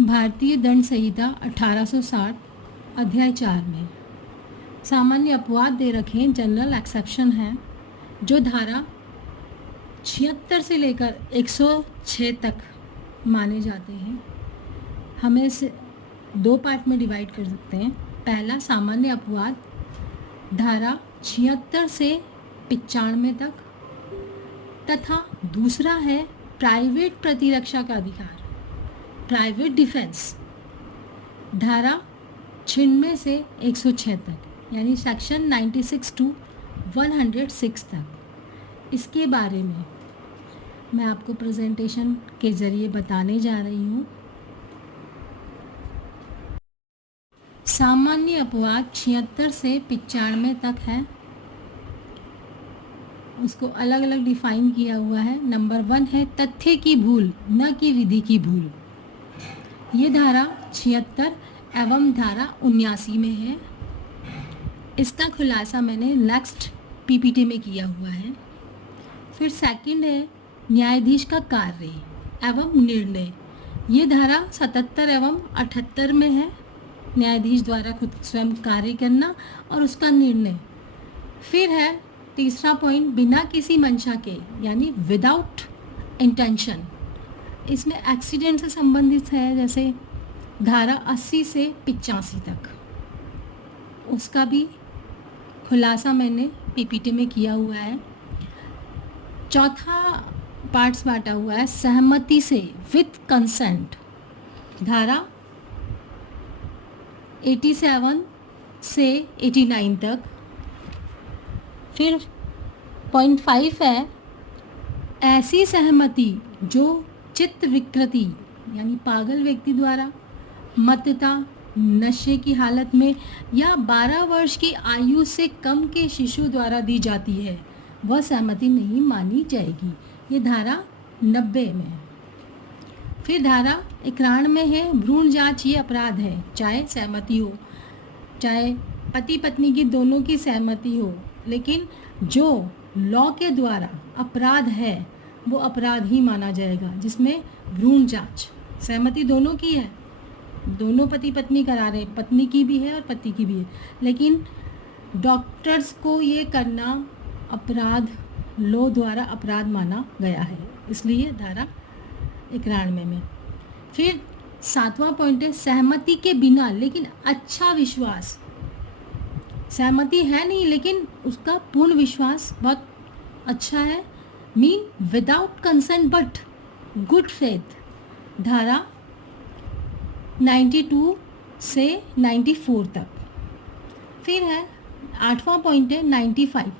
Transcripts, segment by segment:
भारतीय दंड संहिता 1860 अध्याय 4 में सामान्य अपवाद दे रखे हैं, जनरल एक्सेप्शन है, जो धारा 76 से लेकर 106 तक माने जाते हैं। हमें इसे दो पार्ट में डिवाइड कर सकते हैं। पहला सामान्य अपवाद धारा 76 से 95 तक, तथा दूसरा है प्राइवेट प्रतिरक्षा का अधिकार, प्राइवेट डिफेंस, धारा 96 से 106 तक, यानी सेक्शन 96 टू 106 तक। इसके बारे में मैं आपको प्रेजेंटेशन के ज़रिए बताने जा रही हूँ। सामान्य अपवाद 76 से 95 तक है, उसको अलग अलग डिफाइन किया हुआ है। नंबर 1 है तथ्य की भूल, न कि विधि की भूल। ये धारा 76 एवं धारा 79 में है। इसका खुलासा मैंने नेक्स्ट पीपीटी में किया हुआ है। फिर सेकंड है न्यायाधीश का कार्य एवं निर्णय। ये धारा 77 एवं 78 में है, न्यायाधीश द्वारा खुद स्वयं कार्य करना और उसका निर्णय। फिर है तीसरा पॉइंट बिना किसी मंशा के, यानी विदाउट इंटेंशन। इसमें एक्सीडेंट से संबंधित है, जैसे धारा 80 से 85 तक। उसका भी खुलासा मैंने पीपीटी में किया हुआ है। चौथा पार्ट्स बांटा हुआ है सहमति से, विथ कंसेंट, धारा 87 से 89 तक। फिर पॉइंट 5 है ऐसी सहमति जो चित्त विकृति, यानी पागल व्यक्ति द्वारा, मतता, नशे की हालत में या 12 वर्ष की आयु से कम के शिशु द्वारा दी जाती है, वह सहमति नहीं मानी जाएगी। ये धारा 90 में है। फिर धारा 91 में है भ्रूण जांच, ये अपराध है, चाहे सहमति हो, चाहे पति पत्नी की दोनों की सहमति हो, लेकिन जो लॉ के द्वारा अपराध है वो अपराध ही माना जाएगा, जिसमें भ्रूण जांच सहमति दोनों की है, दोनों पति पत्नी करा रहे हैं, पत्नी की भी है और पति की भी है, लेकिन डॉक्टर्स को ये करना अपराध, लॉ द्वारा अपराध माना गया है, इसलिए धारा 91 में। फिर 7वां पॉइंट है सहमति के बिना लेकिन अच्छा विश्वास। सहमति है नहीं लेकिन उसका पूर्ण विश्वास बहुत अच्छा है, mean without consent but good faith, धारा 92 से 94 तक। फिर है 8वां पॉइंट है 95,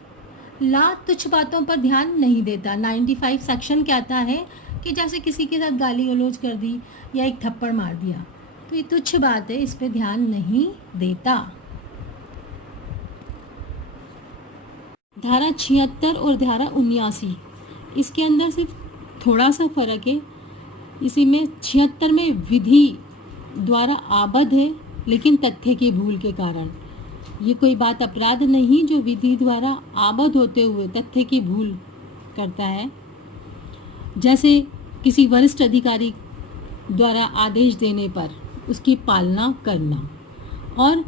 ला तुच्छ बातों पर ध्यान नहीं देता। 95 सेक्शन कहता है कि जैसे किसी के साथ गाली गलौज कर दी या एक थप्पड़ मार दिया, तो ये तुच्छ बात है, इस पर ध्यान नहीं देता। धारा 76 और धारा 79, इसके अंदर सिर्फ थोड़ा सा फर्क है। इसी में 76 में विधि द्वारा आबद्ध है, लेकिन तथ्य की भूल के कारण। ये कोई बात अपराध नहीं जो विधि द्वारा आबद्ध होते हुए तथ्य की भूल करता है, जैसे किसी वरिष्ठ अधिकारी द्वारा आदेश देने पर उसकी पालना करना। और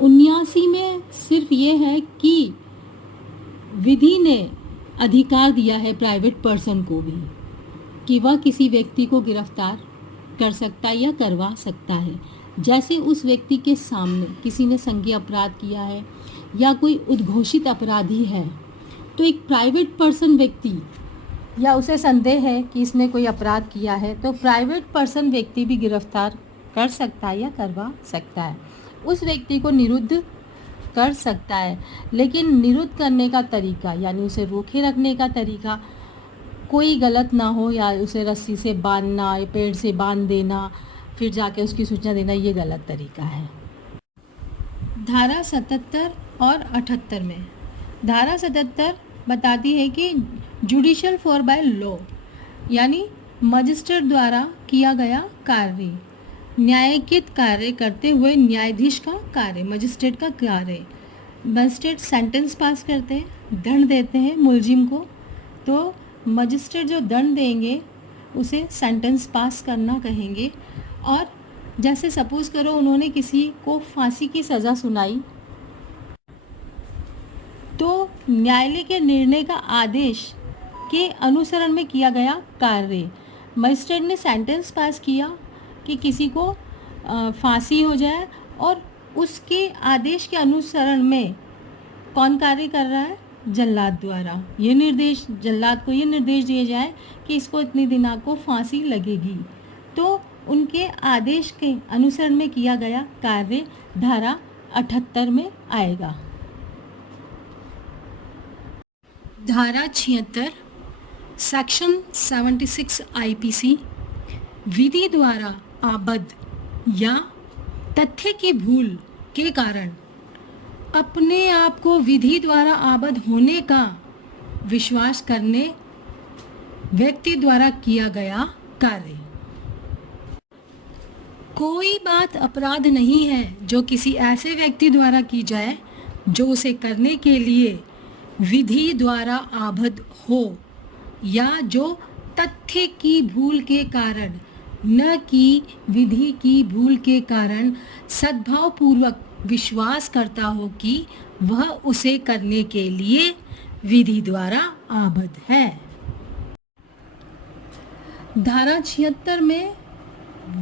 79 में सिर्फ ये है कि विधि ने अधिकार दिया है प्राइवेट पर्सन को भी कि वह किसी व्यक्ति को गिरफ्तार कर सकता है या करवा सकता है, जैसे उस व्यक्ति के सामने किसी ने संज्ञेय अपराध किया है या कोई उद्घोषित अपराधी है, तो एक प्राइवेट पर्सन व्यक्ति या उसे संदेह है कि इसने कोई अपराध किया है, तो प्राइवेट पर्सन व्यक्ति भी गिरफ्तार कर सकता है या करवा सकता है, उस व्यक्ति को निरुद्ध कर सकता है। लेकिन निरुद्ध करने का तरीका, यानी उसे रोके रखने का तरीका कोई गलत ना हो, या उसे रस्सी से बांधना या पेड़ से बांध देना फिर जाके उसकी सूचना देना, ये गलत तरीका है। धारा 77 और 78 में, धारा 77 बताती है कि जुडिशियल फॉर बाय लॉ, यानी मजिस्ट्रेट द्वारा किया गया कार्य, न्यायिक कार्य करते हुए न्यायाधीश का कार्य, मजिस्ट्रेट का कार्य। मजिस्ट्रेट सेंटेंस पास करते हैं, दंड देते हैं मुलजिम को, तो मजिस्ट्रेट जो दंड देंगे उसे सेंटेंस पास करना कहेंगे। और जैसे सपोज़ करो उन्होंने किसी को फांसी की सज़ा सुनाई, तो न्यायालय के निर्णय का आदेश के अनुसरण में किया गया कार्य। मजिस्ट्रेट ने सेंटेंस पास किया कि किसी को फांसी हो जाए, और उसके आदेश के अनुसरण में कौन कार्य कर रहा है? जल्लाद द्वारा ये निर्देश, जल्लाद को ये निर्देश दिए जाए कि इसको इतनी दिनांक को फांसी लगेगी। तो उनके आदेश के अनुसरण में किया गया कार्य धारा 78 में आएगा। धारा 76 सेक्शन 76 आईपीसी विधि द्वारा आबद्ध या तथ्य की भूल के कारण अपने आप को विधि द्वारा आबद्ध होने का विश्वास करने व्यक्ति द्वारा किया गया कार्य। कोई बात अपराध नहीं है जो किसी ऐसे व्यक्ति द्वारा की जाए जो उसे करने के लिए विधि द्वारा आबद्ध हो, या जो तथ्य की भूल के कारण, न कि विधि की भूल के कारण सद्भावपूर्वक विश्वास करता हो कि वह उसे करने के लिए विधि द्वारा आबद्ध है। धारा 76 में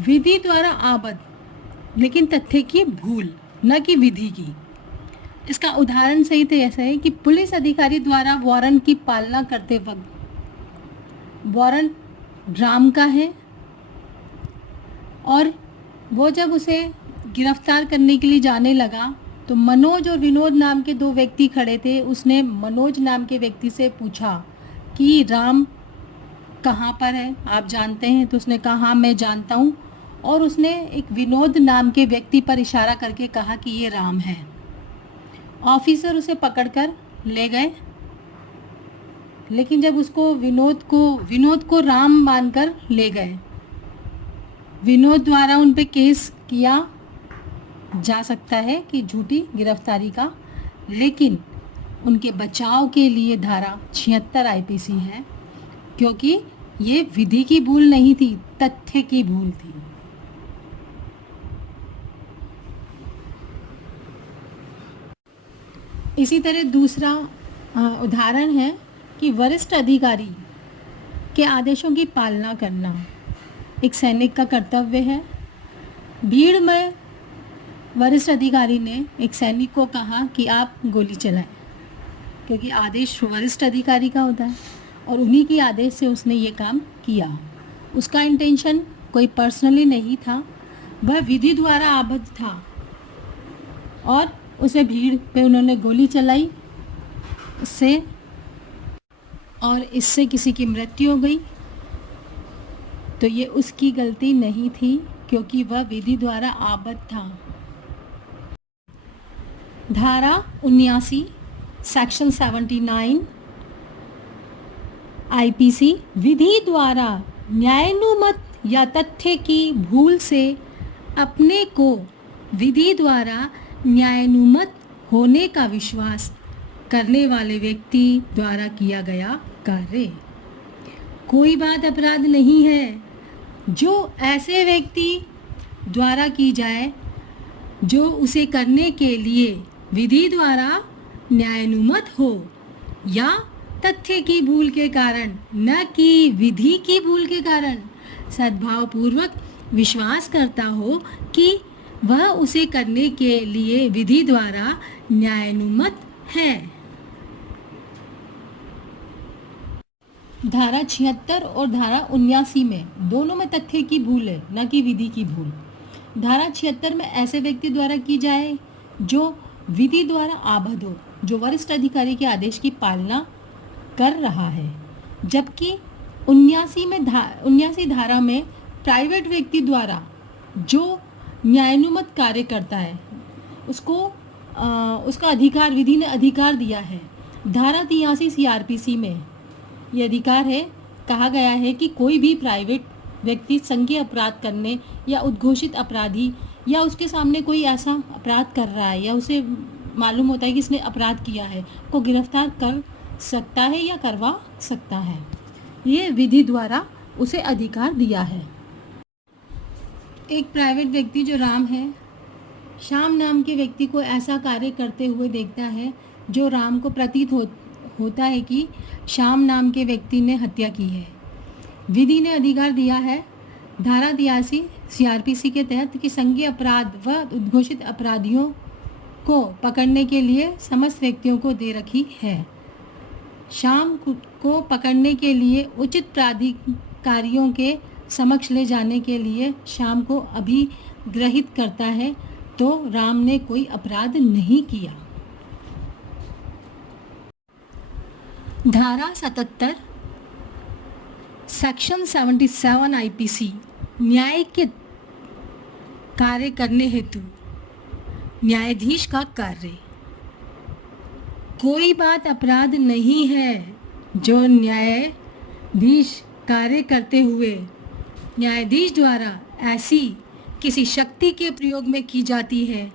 विधि द्वारा आबद्ध लेकिन तथ्य की भूल, न कि विधि की। इसका उदाहरण सही तो ऐसा है कि पुलिस अधिकारी द्वारा वारंट की पालना करते वक्त वारंट राम का है, और वो जब उसे गिरफ्तार करने के लिए जाने लगा तो मनोज और विनोद नाम के दो व्यक्ति खड़े थे। उसने मनोज नाम के व्यक्ति से पूछा कि राम कहाँ पर है, आप जानते हैं? तो उसने कहा हाँ मैं जानता हूँ, और उसने एक विनोद नाम के व्यक्ति पर इशारा करके कहा कि ये राम है। ऑफिसर उसे पकड़कर ले गए, लेकिन जब उसको विनोद को राम मानकर ले गए, विनोद द्वारा उन पे केस किया जा सकता है कि झूठी गिरफ्तारी का, लेकिन उनके बचाव के लिए धारा 76 आईपीसी है, क्योंकि ये विधि की भूल नहीं थी, तथ्य की भूल थी। इसी तरह दूसरा उदाहरण है कि वरिष्ठ अधिकारी के आदेशों की पालना करना एक सैनिक का कर्तव्य है। भीड़ में वरिष्ठ अधिकारी ने एक सैनिक को कहा कि आप गोली चलाएं, क्योंकि आदेश वरिष्ठ अधिकारी का होता है, और उन्हीं के आदेश से उसने ये काम किया। उसका इंटेंशन कोई पर्सनली नहीं था, वह विधि द्वारा आबद्ध था, और उसे भीड़ पे उन्होंने गोली चलाई और इससे किसी की मृत्यु हो गई। तो ये उसकी गलती नहीं थी, क्योंकि वह विधि द्वारा आबद्ध था। धारा 79 सेक्शन 79 आईपीसी विधि द्वारा न्यायानुमत या तथ्य की भूल से अपने को विधि द्वारा न्यायानुमत होने का विश्वास करने वाले व्यक्ति द्वारा किया गया कार्य। कोई बात अपराध नहीं है जो ऐसे व्यक्ति द्वारा की जाए जो उसे करने के लिए विधि द्वारा न्यायानुमत हो, या तथ्य की भूल के कारण, न कि विधि की भूल के कारण सद्भावपूर्वक विश्वास करता हो कि वह उसे करने के लिए विधि द्वारा न्यायानुमत है। धारा 76 और धारा 79 में दोनों में तथ्य की भूल है, न कि विधि की भूल। धारा 76 में ऐसे व्यक्ति द्वारा की जाए जो विधि द्वारा आबद्ध हो, जो वरिष्ठ अधिकारी के आदेश की पालना कर रहा है, जबकि 79 धारा में प्राइवेट व्यक्ति द्वारा जो न्यायानुमत कार्य करता है उसको उसका अधिकार, विधि ने अधिकार दिया है। धारा 83 सीआरपीसी में ये अधिकार है, कहा गया है कि कोई भी प्राइवेट व्यक्ति संज्ञेय अपराध करने या उद्घोषित अपराधी, या उसके सामने कोई ऐसा अपराध कर रहा है या उसे मालूम होता है कि इसने अपराध किया है, को गिरफ्तार कर सकता है या करवा सकता है। ये विधि द्वारा उसे अधिकार दिया है। एक प्राइवेट व्यक्ति जो राम है, श्याम नाम के व्यक्ति को ऐसा कार्य करते हुए देखता है जो राम को प्रतीत होता है कि श्याम नाम के व्यक्ति ने हत्या की है। विधि ने अधिकार दिया है धारा 83 CRPC के तहत कि संज्ञेय अपराध व उद्घोषित अपराधियों को पकड़ने के लिए समस्त व्यक्तियों को दे रखी है। श्याम को पकड़ने के लिए उचित प्राधिकारियों के समक्ष ले जाने के लिए श्याम को अभिग्रहित करता है तो राम ने कोई अपराध नहीं किया। धारा 77 सेक्शन 77 IPC न्याय के कार्य करने हेतु न्यायाधीश का कार्य। कोई बात अपराध नहीं है जो न्यायाधीश कार्य करते हुए न्यायाधीश द्वारा ऐसी किसी शक्ति के प्रयोग में की जाती है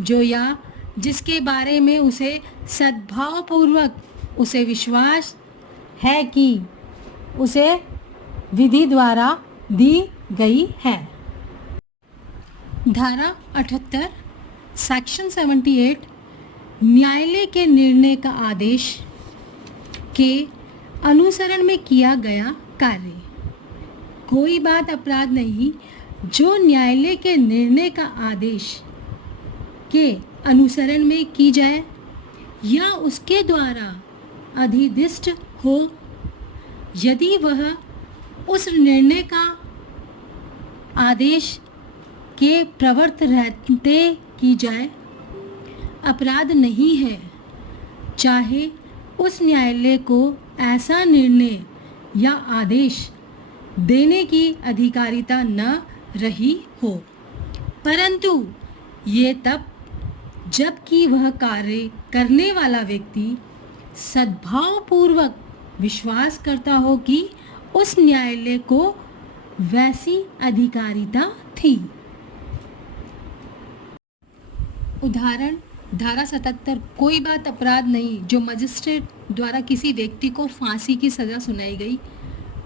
जो या जिसके बारे में उसे सद्भावपूर्वक उसे विश्वास है कि उसे विधि द्वारा दी गई है। धारा 78 सेक्शन 78 न्यायालय के निर्णय का आदेश के अनुसरण में किया गया कार्य। कोई बात अपराध नहीं जो न्यायालय के निर्णय का आदेश के अनुसरण में की जाए या उसके द्वारा अधिदिष्ट हो, यदि वह उस निर्णय का आदेश के प्रवर्त रहते की जाए अपराध नहीं है, चाहे उस न्यायालय को ऐसा निर्णय या आदेश देने की अधिकारिता न रही हो, परंतु ये तब जबकि वह कार्य करने वाला व्यक्ति सद्भावपूर्वक विश्वास करता हो कि उस न्यायालय को वैसी अधिकारिता थी। उदाहरण धारा 77 कोई बात अपराध नहीं जो मजिस्ट्रेट द्वारा किसी व्यक्ति को फांसी की सज़ा सुनाई गई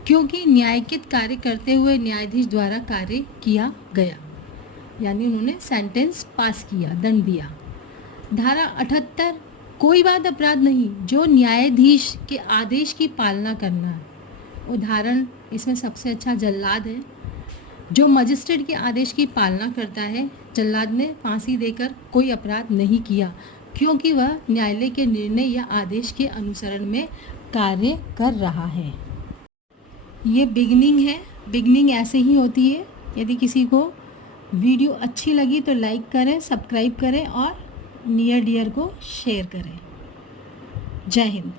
क्योंकि न्यायिक कार्य करते हुए न्यायाधीश द्वारा कार्य किया गया, यानी उन्होंने सेंटेंस पास किया, दंड दिया। धारा 78 कोई बात अपराध नहीं जो न्यायाधीश के आदेश की पालना करना है। उदाहरण इसमें सबसे अच्छा जल्लाद है जो मजिस्ट्रेट के आदेश की पालना करता है। जल्लाद ने फांसी देकर कोई अपराध नहीं किया क्योंकि वह न्यायालय के निर्णय या आदेश के अनुसरण में कार्य कर रहा है। ये बिगनिंग है, बिगनिंग ऐसे ही होती है। यदि किसी को वीडियो अच्छी लगी तो लाइक करें, सब्सक्राइब करें और नियर डियर को शेयर करें। जय हिंद।